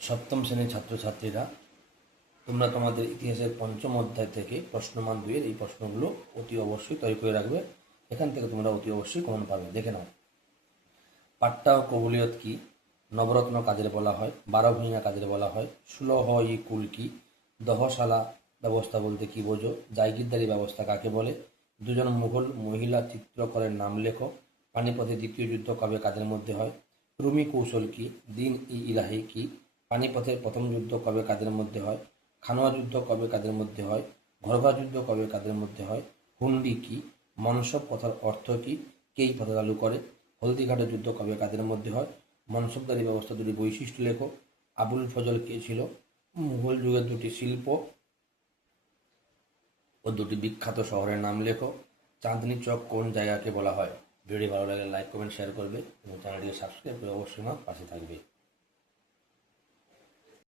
সপ্তম শ্রেণীর ছাত্রছাত্রীরা, তোমরা তোমাদের ইতিহাসের পঞ্চম অধ্যায় থেকে প্রশ্নমান 2-এর এই প্রশ্নগুলো অতি অবশ্যই তৈরি করে রাখবে। এখান থেকে তোমরা অতি অবশ্যই কমন পাবে। দেখে নাও। পাট্টা ও কবুলিয়ত কি? নবরত্ন কাদের বলা হয়? 12 ভূঁইয়া কাদের বলা হয়? 16 ই কুল কি? দহশালা ব্যবস্থা বলতে কি বোঝো? জায়গিরদারি ব্যবস্থা কাকে বলে? দুজন মুঘল মহিলা চিত্রকরের নাম লেখো। পানিপথের দ্বিতীয় যুদ্ধ কবে কাদের মধ্যে হয়? রুমি কৌশল কি? দিন ই ইলাহি কি? পানিপথের প্রথম যুদ্ধ কবে কাদের মধ্যে হয়? খানোয়া যুদ্ধ কবে কাদের মধ্যে হয়? ঘরঘা যুদ্ধ কবে কাদের মধ্যে হয়? হুন্ডি কি? মনসব কথার অর্থ কি? কেই পথ চালু করে? হলদিঘাটের যুদ্ধ কবে কাদের মধ্যে হয়? মনসবদারি ব্যবস্থা দুটি বৈশিষ্ট্য লেখো। আবুল ফজল কে ছিল? মুঘল যুগের দুটি শিল্প ও দুটি বিখ্যাত শহরের নাম লেখো। চাঁদনি চক কোন জায়গাকে বলা হয়? ভিডিও ভালো লাগলে লাইক কমেন্ট শেয়ার করবে এবং চ্যানেলটিকে সাবস্ক্রাইব করে অবশ্যই আমার পাশে থাকবে।